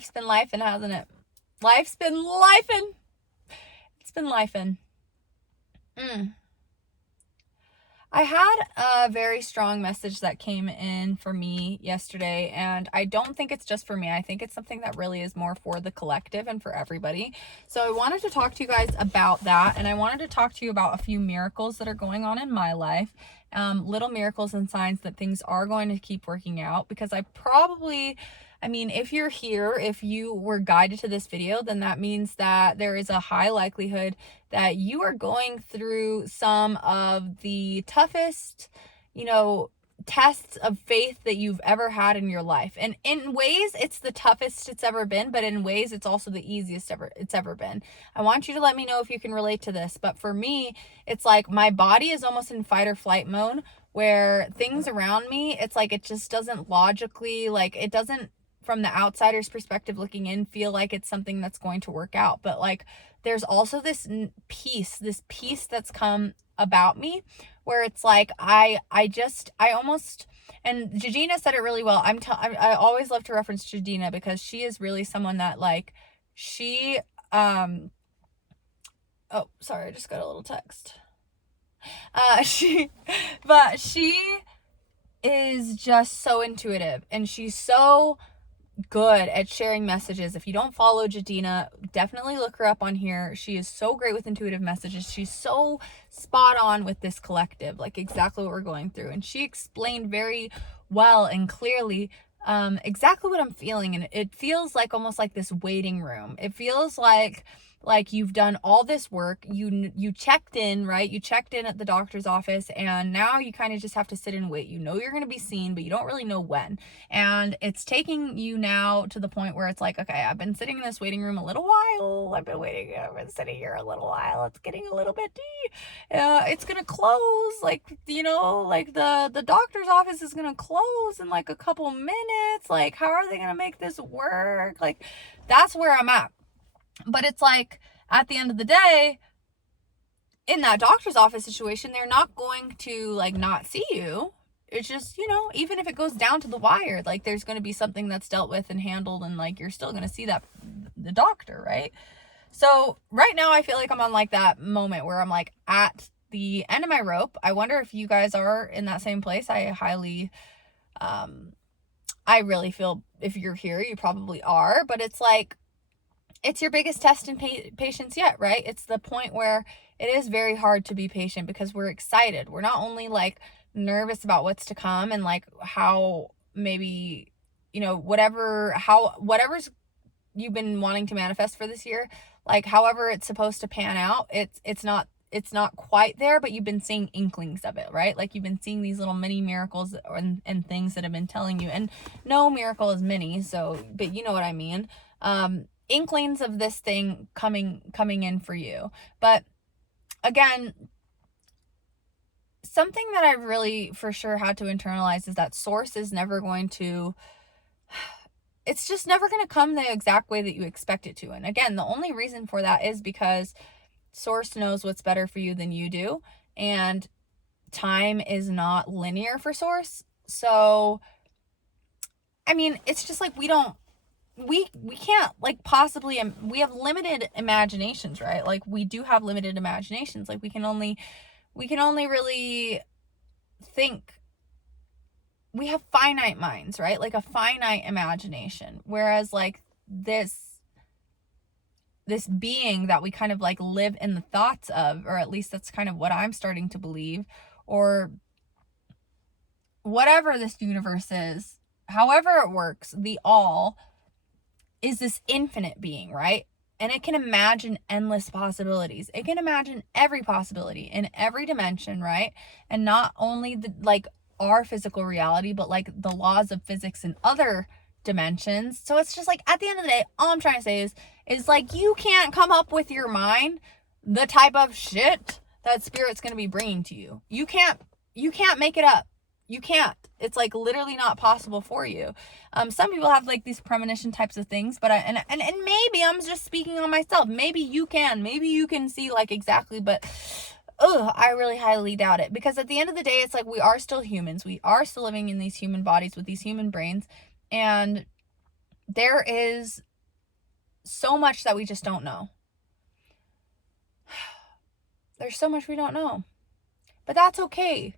life's been lifing, hasn't it? Life's been lifing. It's been lifing. I had a very strong message that came in for me yesterday, and I don't think it's just for me. I think it's something that really is more for the collective and for everybody. So I wanted to talk to you guys about that, and I wanted to talk to you about a few miracles that are going on in my life. Little miracles and signs that things are going to keep working out, because if you're here, if you were guided to this video, then that means that there is a high likelihood that you are going through some of the toughest, tests of faith that you've ever had in your life. And in ways, it's the toughest it's ever been, but in ways, it's also the easiest it's ever been. I want you to let me know if you can relate to this. But for me, it's like my body is almost in fight or flight mode, where things around me, it's like it just doesn't logically, like it doesn't, from the outsider's perspective looking in, feel like it's something that's going to work out. But like there's also this peace that's come about me, where it's like I almost, and Jadina said it really well. I always love to reference Jadina, because she is really someone that, like, she oh, sorry, I just got a little text. She is just so intuitive, and she's so good at sharing messages. If you don't follow Jadina, definitely look her up on here. She is so great with intuitive messages. She's so spot on with this collective, like exactly what we're going through. And she explained very well and clearly exactly what I'm feeling. And it feels like almost like this waiting room. It feels like you've done all this work, you checked in, right? You checked in at the doctor's office, and now you kind of just have to sit and wait. You know you're going to be seen, but you don't really know when. And it's taking you now to the point where it's like, okay, I've been sitting in this waiting room a little while. I've been sitting here a little while. It's getting a little bit deep. It's going to close, like the doctor's office is going to close in like a couple minutes. Like, how are they going to make this work? Like, that's where I'm at. But it's like, at the end of the day, in that doctor's office situation, they're not going to like not see you. It's just, even if it goes down to the wire, like there's going to be something that's dealt with and handled, and like you're still going to see the doctor, right? So right now I feel like I'm on like that moment where I'm like at the end of my rope. I wonder if you guys are in that same place. I really feel if you're here, you probably are, but it's like, it's your biggest test in patience yet, right? It's the point where it is very hard to be patient, because we're excited. We're not only like nervous about what's to come, and like how maybe, whatever's you've been wanting to manifest for this year, like however it's supposed to pan out, it's not quite there, but you've been seeing inklings of it, right? Like you've been seeing these little mini miracles and things that have been telling you, and no miracle is mini, so, but you know what I mean. Inklings of this thing coming in for you. But again, something that I really for sure had to internalize is that source is never going to, it's just never going to come the exact way that you expect it to. And again, the only reason for that is because source knows what's better for you than you do, and time is not linear for source. So it's just like we can't like possibly, we have limited imaginations, right? Like we do have limited imaginations. Like we can only really think, we have finite minds, right? Like a finite imagination. Whereas like this being that we kind of like live in the thoughts of, or at least that's kind of what I'm starting to believe, or whatever this universe is, however it works, the all is this infinite being, right? And it can imagine endless possibilities. It can imagine every possibility in every dimension, right? And not only our physical reality, but like the laws of physics in other dimensions. So it's just like, at the end of the day, all I'm trying to say is like, you can't come up with your mind the type of shit that spirit's going to be bringing to you. You can't make it up. You can't. It's like literally not possible for you. Some people have like these premonition types of things, but and maybe I'm just speaking on myself. Maybe you can see like exactly, but I really highly doubt it, because at the end of the day, it's like we are still humans. We are still living in these human bodies with these human brains, and there is so much that we just don't know. There's so much we don't know. But that's okay.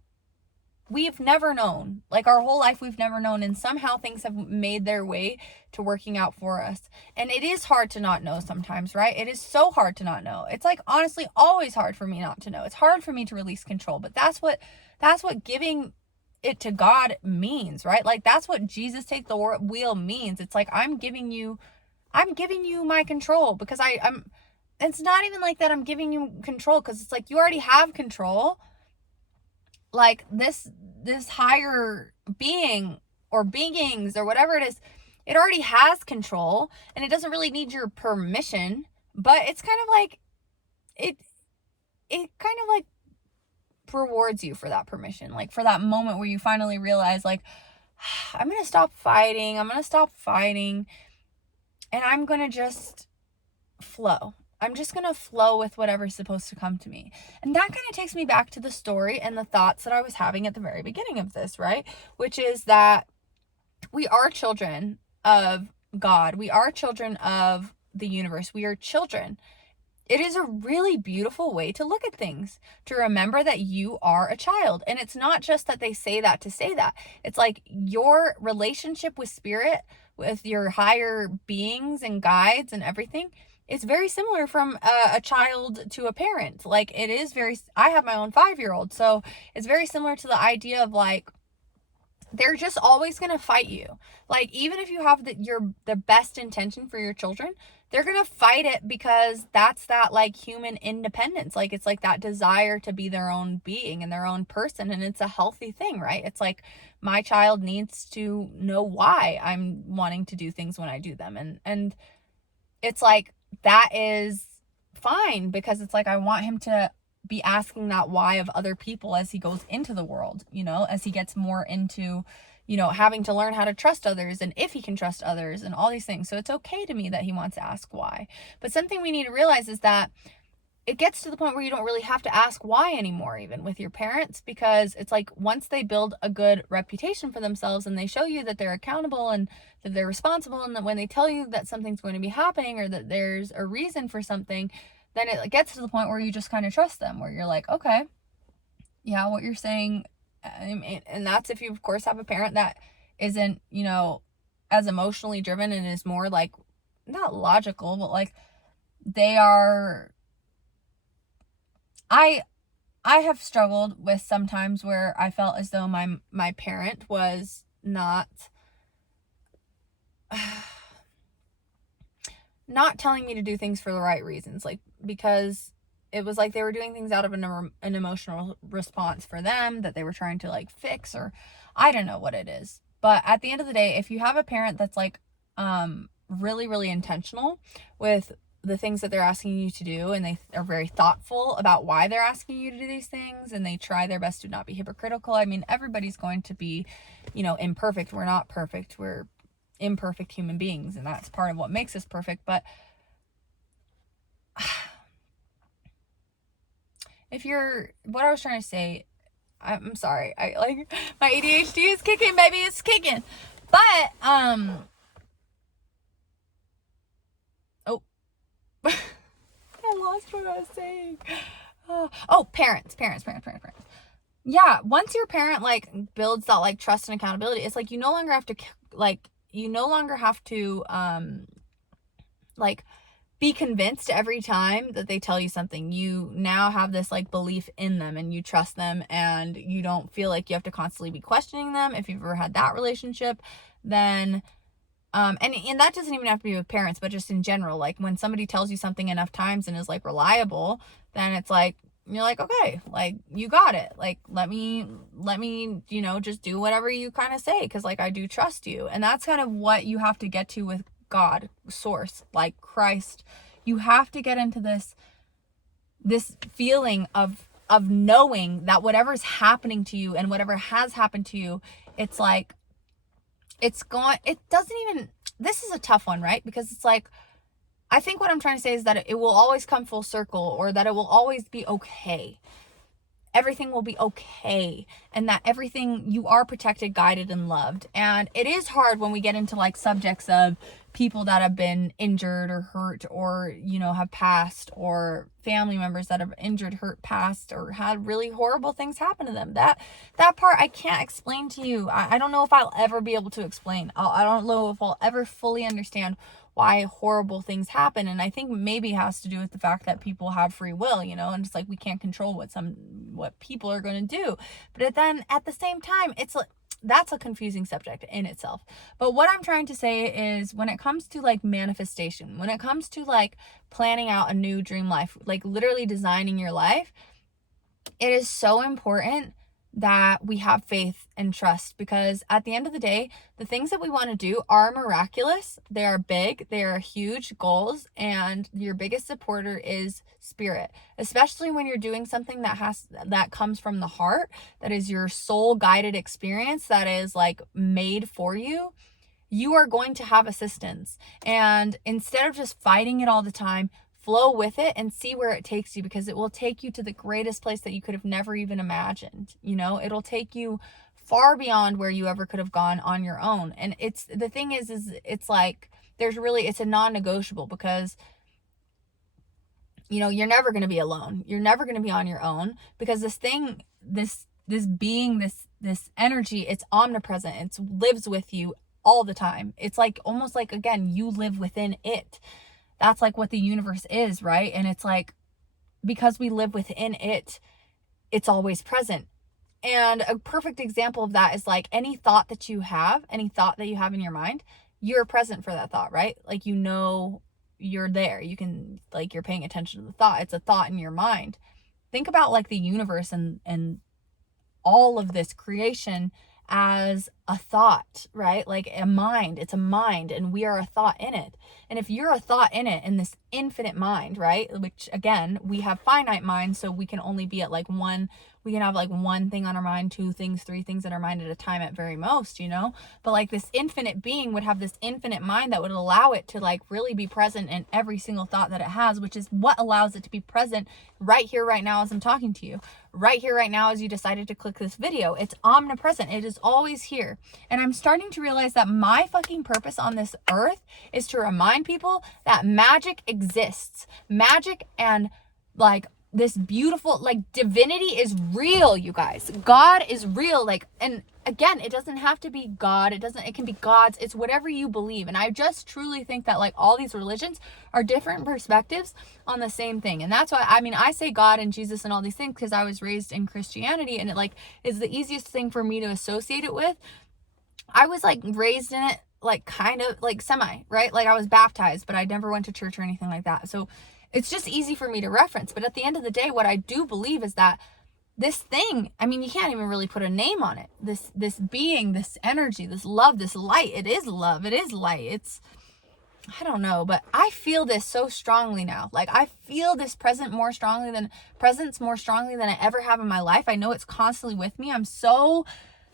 We've never known. Like, our whole life we've never known, and somehow things have made their way to working out for us. And it is hard to not know sometimes, right? It is so hard to not know. It's like, honestly, always hard for me not to know. It's hard for me to release control, but that's what giving it to God means, right? Like, that's what Jesus take the wheel means. It's like, I'm giving you my control, because I'm it's not even like that I'm giving you control, because it's like, you already have control. Like, this higher being or beings or whatever it is, it already has control, and it doesn't really need your permission. But it's kind of like, it kind of like rewards you for that permission, like for that moment where you finally realize, like, I'm gonna stop fighting, and I'm gonna just flow. I'm just going to flow with whatever's supposed to come to me. And that kind of takes me back to the story and the thoughts that I was having at the very beginning of this, right? Which is that we are children of God. We are children of the universe. We are children. It is a really beautiful way to look at things, to remember that you are a child. And it's not just that they say that to say that. It's like, your relationship with spirit, with your higher beings and guides and everything, it's very similar from a child to a parent. Like, it is I have my own 5-year-old, so it's very similar to the idea of, like, they're just always going to fight you. Like, even if you have the best intention for your children, they're going to fight it, because that's that, like, human independence. Like, it's like that desire to be their own being and their own person. And it's a healthy thing, right? It's like, my child needs to know why I'm wanting to do things when I do them. And it's like, that is fine, because it's like, I want him to be asking that why of other people as he goes into the world, as he gets more into, having to learn how to trust others, and if he can trust others, and all these things. So it's okay to me that he wants to ask why. But something we need to realize is that it gets to the point where you don't really have to ask why anymore, even with your parents, because it's like, once they build a good reputation for themselves, and they show you that they're accountable and that they're responsible, and that when they tell you that something's going to be happening, or that there's a reason for something, then it gets to the point where you just kind of trust them, where you're like, okay, yeah, what you're saying. And that's if you, of course, have a parent that isn't, as emotionally driven, and is more like, not logical, but like, they are. I have struggled with sometimes where I felt as though my parent was not telling me to do things for the right reasons, like, because it was like they were doing things out of an emotional response for them, that they were trying to, like, fix, or I don't know what it is. But at the end of the day, if you have a parent that's like really, really intentional with the things that they're asking you to do, and they are very thoughtful about why they're asking you to do these things, and they try their best to not be hypocritical. I mean, everybody's going to be, imperfect. We're not perfect. We're imperfect human beings, and that's part of what makes us perfect. But what I was trying to say, I'm sorry, I like, my ADHD is kicking, baby, it's kicking. But I lost what I was saying. Parents. Yeah, once your parent, like, builds that, like, trust and accountability, it's like, you no longer have to like, be convinced every time that they tell you something. You now have this, like, belief in them, and you trust them, and you don't feel like you have to constantly be questioning them. If you've ever had that relationship, then and that doesn't even have to be with parents, but just in general, like, when somebody tells you something enough times and is, like, reliable, then it's like, you're like, okay, like, you got it. Like, let me, just do whatever you kind of say, because, like, I do trust you. And that's kind of what you have to get to with God, source, like Christ. You have to get into this feeling of knowing that whatever's happening to you and whatever has happened to you, it's like, it doesn't even, this is a tough one, right? Because it's like, I think what I'm trying to say is that it will always come full circle, or that it will always be okay. Everything will be okay, and that everything, you are protected, guided, and loved. And it is hard when we get into, like, subjects of people that have been injured or hurt, or, you know, have passed, or family members that have injured, hurt, passed, or had really horrible things happen to them. That part I can't explain to you. I don't know if I'll ever be able to explain. I don't know if I'll ever fully understand why horrible things happen. And I think maybe it has to do with the fact that people have free will, you know, and it's like we can't control what people are going to do. But then at the same time, it's like, that's a confusing subject in itself. But what I'm trying to say is, when it comes to like manifestation, when it comes to like planning out a new dream life, like literally designing your life, it is so important that we have faith and trust, because at the end of the day, the things that we want to do are miraculous. They are big, they are huge goals, and your biggest supporter is spirit, especially when you're doing something that comes from the heart, that is your soul guided experience, that is like made for you. You are going to have assistance, and instead of just fighting it all the time, flow with it and see where it takes you, because it will take you to the greatest place that you could have never even imagined. You know, it'll take you far beyond where you ever could have gone on your own. And it's, the thing is it's like, it's a non-negotiable, because, you know, you're never going to be alone. You're never going to be on your own, because this being, this energy, it's omnipresent. It lives with you all the time. It's like, almost like, again, you live within it. That's like what the universe is, right? And it's like, because we live within it, it's always present. And a perfect example of that is like any thought that you have in your mind, you're present for that thought, right? Like, you know, you're there. You can, like, you're paying attention to the thought. It's a thought in your mind. Think about like the universe and all of this creation as a thought, right? Like a mind. It's a mind, and we are a thought in it. And if you're a thought in it, in this infinite mind, right? Which, again, we have finite minds, so we can only be at like one. We can have like one thing on our mind, two things, three things on our mind at a time at very most, you know? But like this infinite being would have this infinite mind that would allow it to like really be present in every single thought that it has, which is what allows it to be present right here, right now, as I'm talking to you. Right here, right now, as you decided to click this video. It's omnipresent. It is always here. And I'm starting to realize that my fucking purpose on this earth is to remind people that magic exists. Magic and like this beautiful, like, divinity is real, you guys. God is real. Like, and again, it doesn't have to be God. It can be gods. It's whatever you believe. And I just truly think that like all these religions are different perspectives on the same thing. And that's why, I mean, I say God and Jesus and all these things because I was raised in Christianity, and it like is the easiest thing for me to associate it with. I was like raised in it, like kind of like semi, right? Like I was baptized, but I never went to church or anything like that. So it's just easy for me to reference. But at the end of the day, what I do believe is that this thing, I mean, you can't even really put a name on it. This being, this energy, this love, this light, it is love, it is light. It's, I don't know, but I feel this so strongly now. Like I feel this presence more strongly than I ever have in my life. I know it's constantly with me. I'm so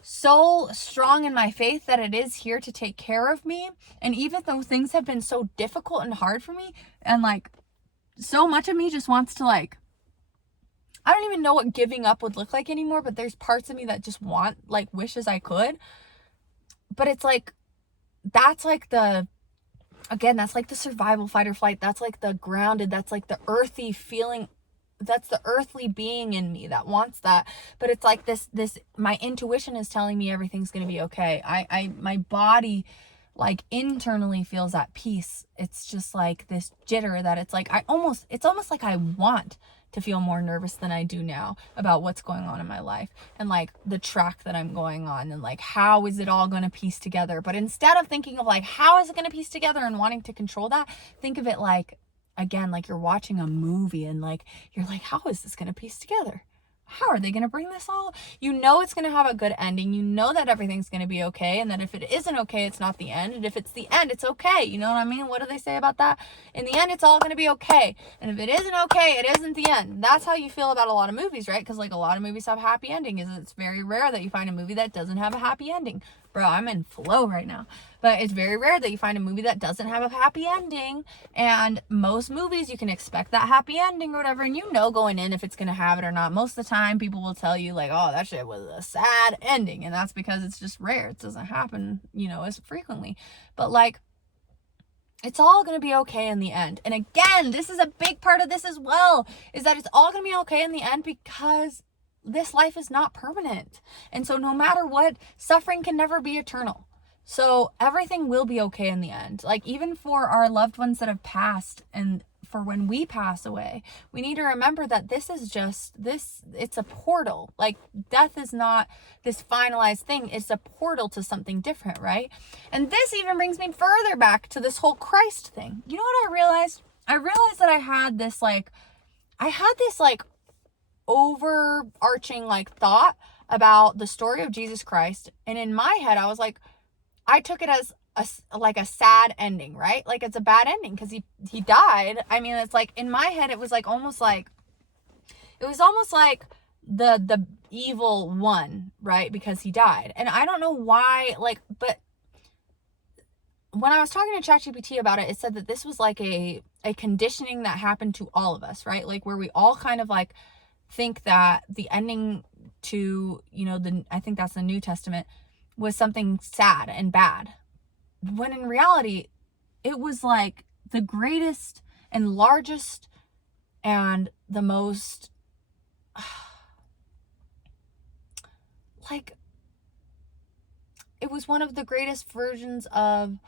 strong in my faith that it is here to take care of me. And even though things have been so difficult and hard for me, and like so much of me just wants to like, I don't even know what giving up would look like anymore, but there's parts of me that just wishes I could. But it's like, that's like the survival, fight or flight. That's like the grounded, that's like the earthy feeling. That's the earthly being in me that wants that. But it's like this, my intuition is telling me everything's going to be okay. My body like internally feels at peace. It's just like this jitter that it's like, it's almost like I want to feel more nervous than I do now about what's going on in my life and like the track that I'm going on and like how is it all going to piece together. But instead of thinking of like how is it going to piece together and wanting to control that, think of it like, again, like you're watching a movie and like you're like, how is this going to piece together? How are they going to bring this all? You know it's going to have a good ending. You know that everything's going to be okay, and that if it isn't okay, it's not the end. And if it's the end, it's okay. You know what I mean? What do they say about that? In the end, it's all going to be okay. And if it isn't okay, it isn't the end. That's how you feel about a lot of movies, right? Because like a lot of movies have happy endings. It's very rare that you find a movie that doesn't have a happy ending. Bro, I'm in flow right now. But it's very rare that you find a movie that doesn't have a happy ending. And most movies, you can expect that happy ending or whatever. And you know going in if it's going to have it or not. Most of the time, people will tell you like, oh, that shit was a sad ending. And that's because it's just rare. It doesn't happen, you know, as frequently. But like, It's all going to be okay in the end. And again, this is a big part of this as well, is that it's all going to be okay in the end because this life is not permanent. And so no matter what, suffering can never be eternal. So everything will be okay in the end. Like even for our loved ones that have passed and for when we pass away, we need to remember that this is just this, it's a portal. Like death is not this finalized thing. It's a portal to something different, right? And this even brings me further back to this whole Christ thing. You know what I realized? I realized that I had this overarching like thought about the story of Jesus Christ. And in my head, I was like, I took it as a sad ending, right? Like it's a bad ending because he died. I mean, it's like in my head, it was almost like the evil one, right? Because he died. And I don't know why, but when I was talking to ChatGPT about it, it said that this was like a conditioning that happened to all of us, right? Like where we all kind of like think that the ending to, I think that's the New Testament, was something sad and bad. When in reality, it was like the greatest and largest and the most it was one of the greatest versions of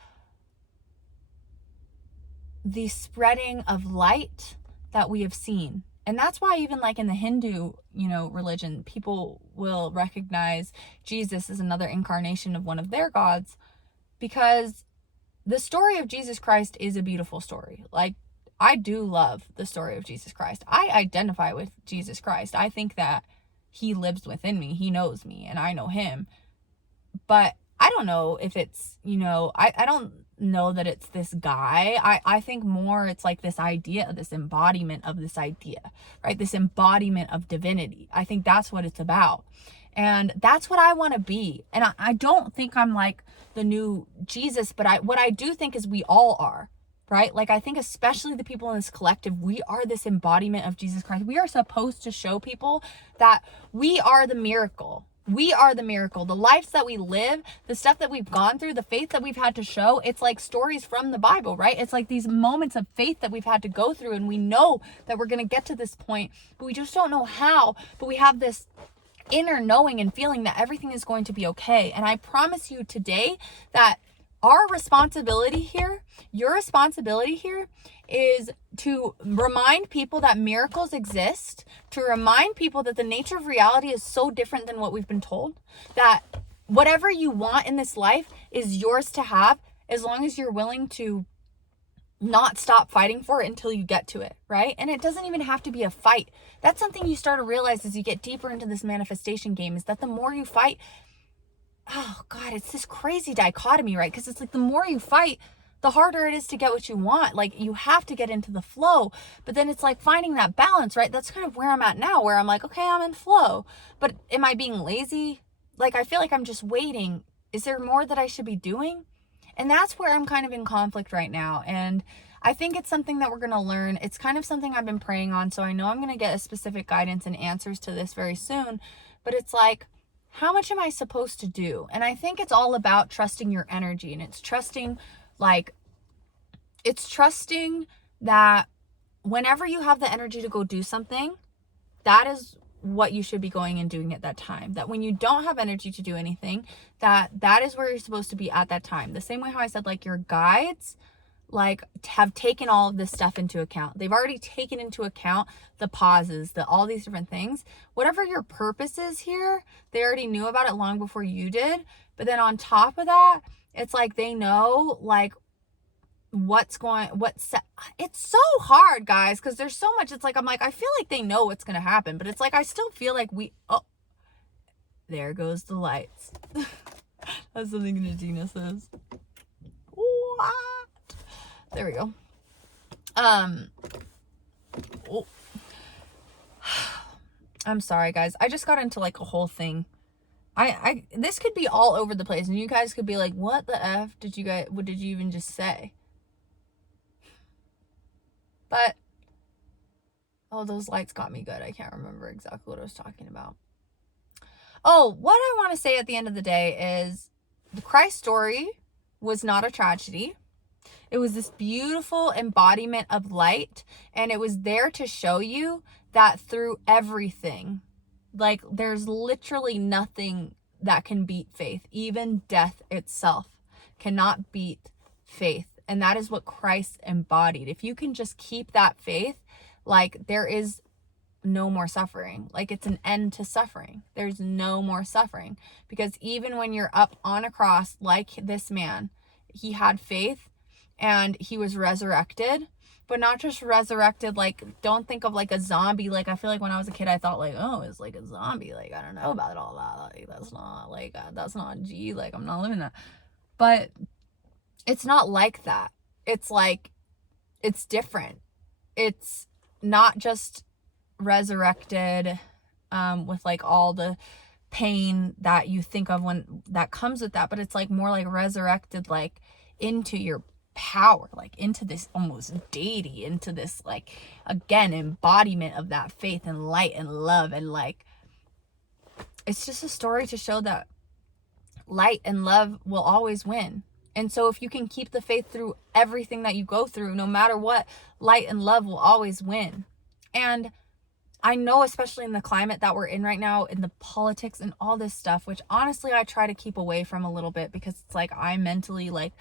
the spreading of light that we have seen. And that's why even like in the Hindu, religion, people will recognize Jesus as another incarnation of one of their gods, because the story of Jesus Christ is a beautiful story. Like, I do love the story of Jesus Christ. I identify with Jesus Christ. I think that he lives within me. He knows me and I know him. But I don't know if it's, I don't know that it's this guy. I think more it's like this idea, this embodiment of this idea, right? This embodiment of divinity. I think that's what it's about. And that's what I want to be. And I don't think I'm like the new Jesus, but what I do think is we all are, right? Like I think especially the people in this collective, we are this embodiment of Jesus Christ. We are supposed to show people that we are the miracle. We are the miracle. The lives that we live, the stuff that we've gone through, the faith that we've had to show, it's like stories from the Bible, right? It's like these moments of faith that we've had to go through, and we know that we're going to get to this point, but we just don't know how. But we have this inner knowing and feeling that everything is going to be okay. And I promise you today that our responsibility here, your responsibility here, is to remind people that miracles exist, to remind people that the nature of reality is so different than what we've been told, that whatever you want in this life is yours to have as long as you're willing to not stop fighting for it until you get to it, right? And it doesn't even have to be a fight. That's something you start to realize as you get deeper into this manifestation game, is that the more you fight, oh God, it's this crazy dichotomy, right? Because it's like the more you fight, the harder it is to get what you want. Like you have to get into the flow, but then it's like finding that balance, right? That's kind of where I'm at now, where I'm like, okay, I'm in flow, but am I being lazy? Like, I feel like I'm just waiting. Is there more that I should be doing? And that's where I'm kind of in conflict right now. And I think it's something that we're going to learn. It's kind of something I've been praying on. So I know I'm going to get a specific guidance and answers to this very soon, but it's like, how much am I supposed to do? And I think it's all about trusting your energy, and it's trusting that whenever you have the energy to go do something, that is what you should be going and doing at that time. That when you don't have energy to do anything, that is where you're supposed to be at that time. The same way how I said, like, your guides, like, have taken all of this stuff into account. They've already taken into account the pauses, all these different things. Whatever your purpose is here, they already knew about it long before you did. But then on top of that, it's like they know, like, it's so hard, guys, because there's so much. It's like, I'm like, I feel like they know what's going to happen, but it's like, I still feel like there goes the lights. That's something Nadina says. What? There we go. Oh. I'm sorry, guys. I just got into like a whole thing. This could be all over the place, and you guys could be like, what the F what did you even just say? But, those lights got me good. I can't remember exactly what I was talking about. Oh, what I want to say at the end of the day is the Christ story was not a tragedy. It was this beautiful embodiment of light, and it was there to show you that through everything, like there's literally nothing that can beat faith. Even death itself cannot beat faith. And that is what Christ embodied. If you can just keep that faith, like there is no more suffering. Like it's an end to suffering. There's no more suffering. Because even when you're up on a cross, like this man, he had faith and he was resurrected. But not just resurrected, like, don't think of like a zombie. Like, I feel like when I was a kid, I thought like, oh, it's like a zombie. Like, I don't know about all that. Like, that's not G. Like, I'm not living that. But it's not like that. It's like, it's different. It's not just resurrected with like all the pain that you think of when that comes with that, but it's like more like resurrected, like into your power, like into this almost deity, into this like, again, embodiment of that faith and light and love. And like, it's just a story to show that light and love will always win. And so if you can keep the faith through everything that you go through, no matter what, light and love will always win. And I know, especially in the climate that we're in right now, in the politics and all this stuff, which honestly I try to keep away from a little bit, because it's like I'm mentally like,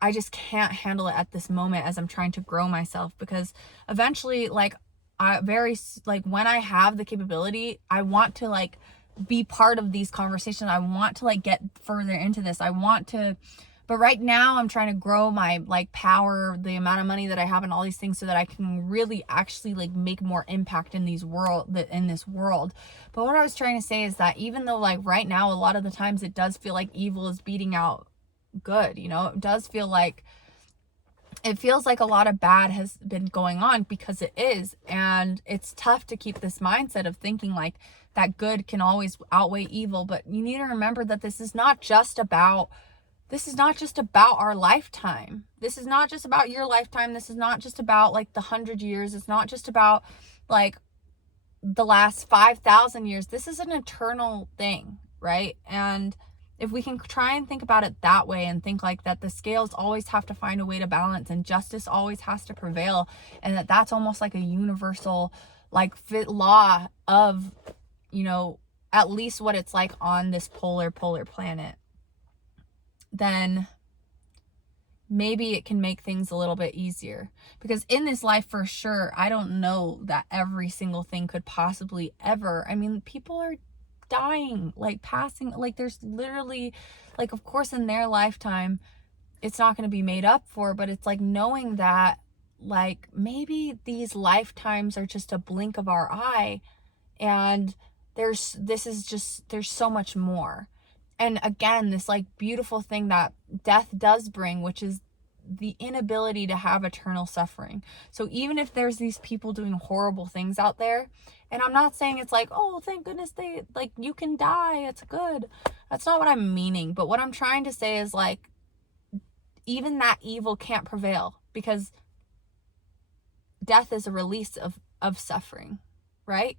I just can't handle it at this moment as I'm trying to grow myself. Because eventually, like, when I have the capability, I want to like be part of these conversations. I want to like get further into this. But right now I'm trying to grow my like power, the amount of money that I have and all these things, so that I can really actually like make more impact in this world. But what I was trying to say is that even though like right now, a lot of the times it does feel like evil is beating out good, it does feel like, it feels like a lot of bad has been going on, because it is. And it's tough to keep this mindset of thinking like that good can always outweigh evil. But you need to remember that this is not just about our lifetime. This is not just about your lifetime. This is not just about like the 100 years. It's not just about like the last 5,000 years. This is an eternal thing, right? And if we can try and think about it that way, and think like that the scales always have to find a way to balance, and justice always has to prevail, and that's almost like a universal like law of, at least what it's like on this polar planet, then maybe it can make things a little bit easier. Because in this life, for sure, I don't know that every single thing could possibly ever, people are dying, like passing, like there's literally, like, of course in their lifetime it's not going to be made up for, but it's like knowing that like maybe these lifetimes are just a blink of our eye, and there's so much more. And again, this like beautiful thing that death does bring, which is the inability to have eternal suffering. So even if there's these people doing horrible things out there, and I'm not saying it's like, oh, thank goodness they, like, you can die, it's good. That's not what I'm meaning. But what I'm trying to say is like, even that evil can't prevail, because death is a release of suffering, right?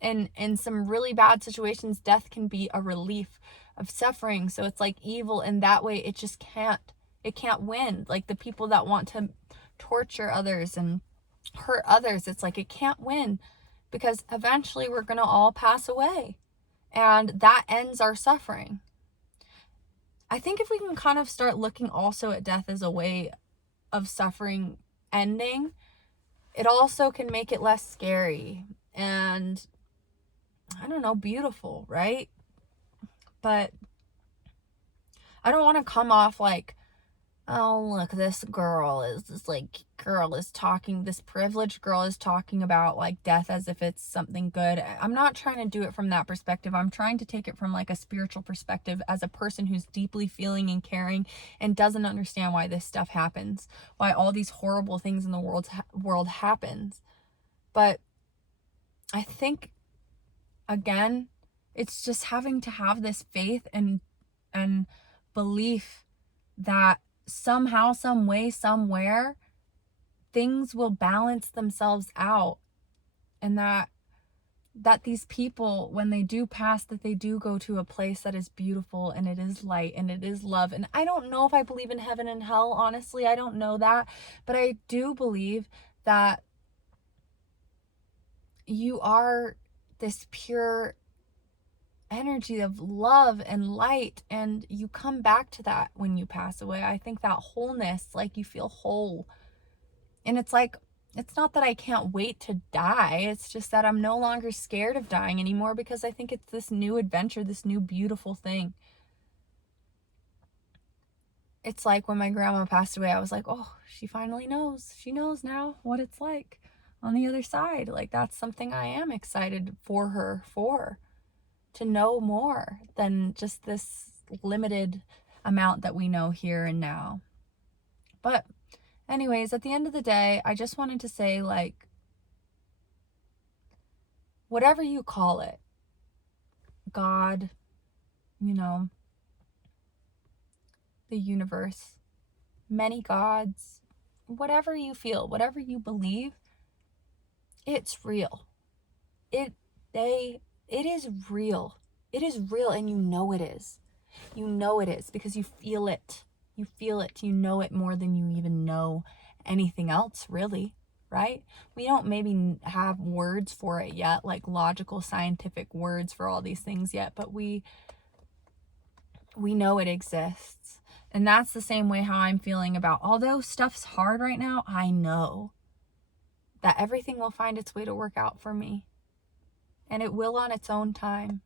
And in some really bad situations, death can be a relief of suffering. So it's like evil in that way, it can't win. Like the people that want to torture others and hurt others, it's like it can't win, because eventually we're going to all pass away, and that ends our suffering. I think if we can kind of start looking also at death as a way of suffering ending, it also can make it less scary and, I don't know, beautiful, right? But I don't want to come off like, oh, look, this privileged girl is talking about like death as if it's something good. I'm not trying to do it from that perspective. I'm trying to take it from like a spiritual perspective, as a person who's deeply feeling and caring and doesn't understand why this stuff happens, why all these horrible things in the world happens. But I think, again, it's just having to have this faith and belief that somehow, some way, somewhere, things will balance themselves out, and that that these people, when they do pass, that they do go to a place that is beautiful, and it is light, and it is love. And I don't know if I believe in heaven and hell, honestly. I don't know that. But I do believe that you are this pure energy of love and light, and you come back to that when you pass away. I think that wholeness, like you feel whole. And it's like, it's not that I can't wait to die. It's just that I'm no longer scared of dying anymore, because I think it's this new adventure, this new beautiful thing. It's like when my grandma passed away, I was like, oh, she finally knows. She knows now what it's like on the other side. Like, that's something I am excited for her for, to know more than just this limited amount that we know here and now. But anyways, at the end of the day, I just wanted to say, like, whatever you call it, God, you know, the universe, many gods, whatever you feel, whatever you believe, it's real. It is real. It is real, and you know it is. You know it is because you feel it. You feel it. You know it more than you even know anything else, really, right? We don't maybe have words for it yet, like logical, scientific words for all these things yet, but we know it exists. And that's the same way how I'm feeling about, although stuff's hard right now, I know that everything will find its way to work out for me. And it will on its own time.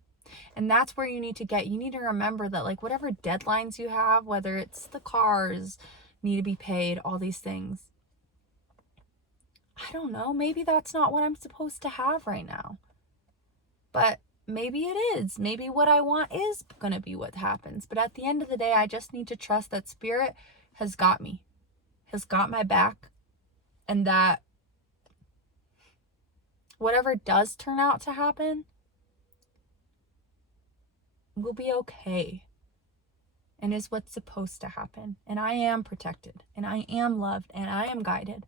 And that's where you need to remember that, like, whatever deadlines you have, whether it's the cars need to be paid, all these things, I don't know, maybe that's not what I'm supposed to have right now. But maybe it is. Maybe what I want is going to be what happens. But at the end of the day, I just need to trust that Spirit has got me, has got my back, and that whatever does turn out to happen will be okay and is what's supposed to happen. And I am protected, and I am loved, and I am guided.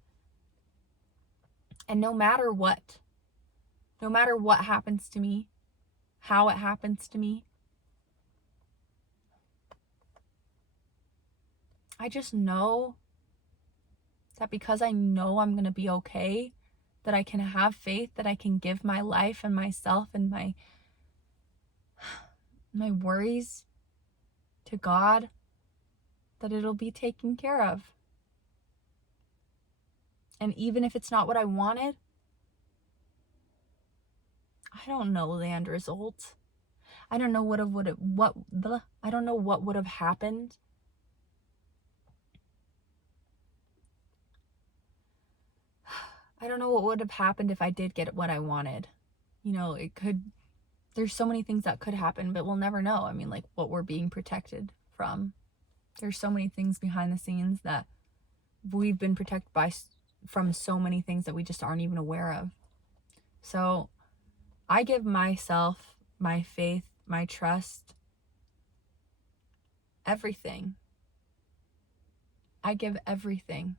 And no matter what happens to me, how it happens to me, I just know that because I know I'm going to be okay, that I can have faith, that I can give my life and myself and my worries to God, that it'll be taken care of. And even if it's not what I wanted, I don't know the end result. I don't know what would have happened. I don't know what would have happened if I did get what I wanted. You know, there's so many things that could happen, but we'll never know. I mean, like, what we're being protected from. There's so many things behind the scenes that we've been protected from so many things that we just aren't even aware of. So I give myself, my faith, my trust, everything. I give everything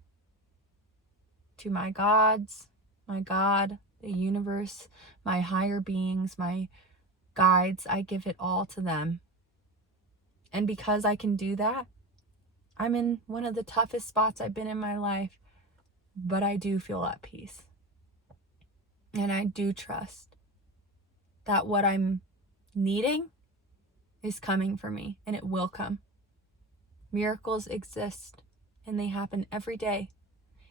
to my gods, my God, the universe, my higher beings, my guides. I give it all to them. And because I can do that, I'm in one of the toughest spots I've been in my life, but I do feel at peace. And I do trust that what I'm needing is coming for me, and it will come. Miracles exist, and they happen every day.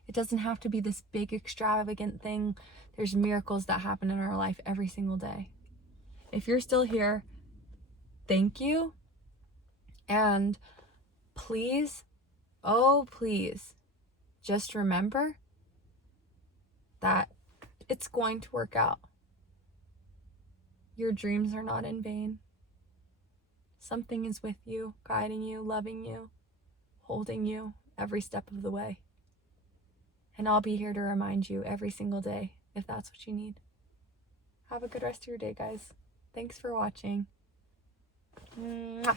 It doesn't have to be this big extravagant thing. There's miracles that happen in our life every single day. If you're still here, thank you. And please, oh please, just remember that it's going to work out. Your dreams are not in vain. Something is with you, guiding you, loving you, holding you every step of the way. And I'll be here to remind you every single day if that's what you need. Have a good rest of your day, guys. Thanks for watching. Mwah.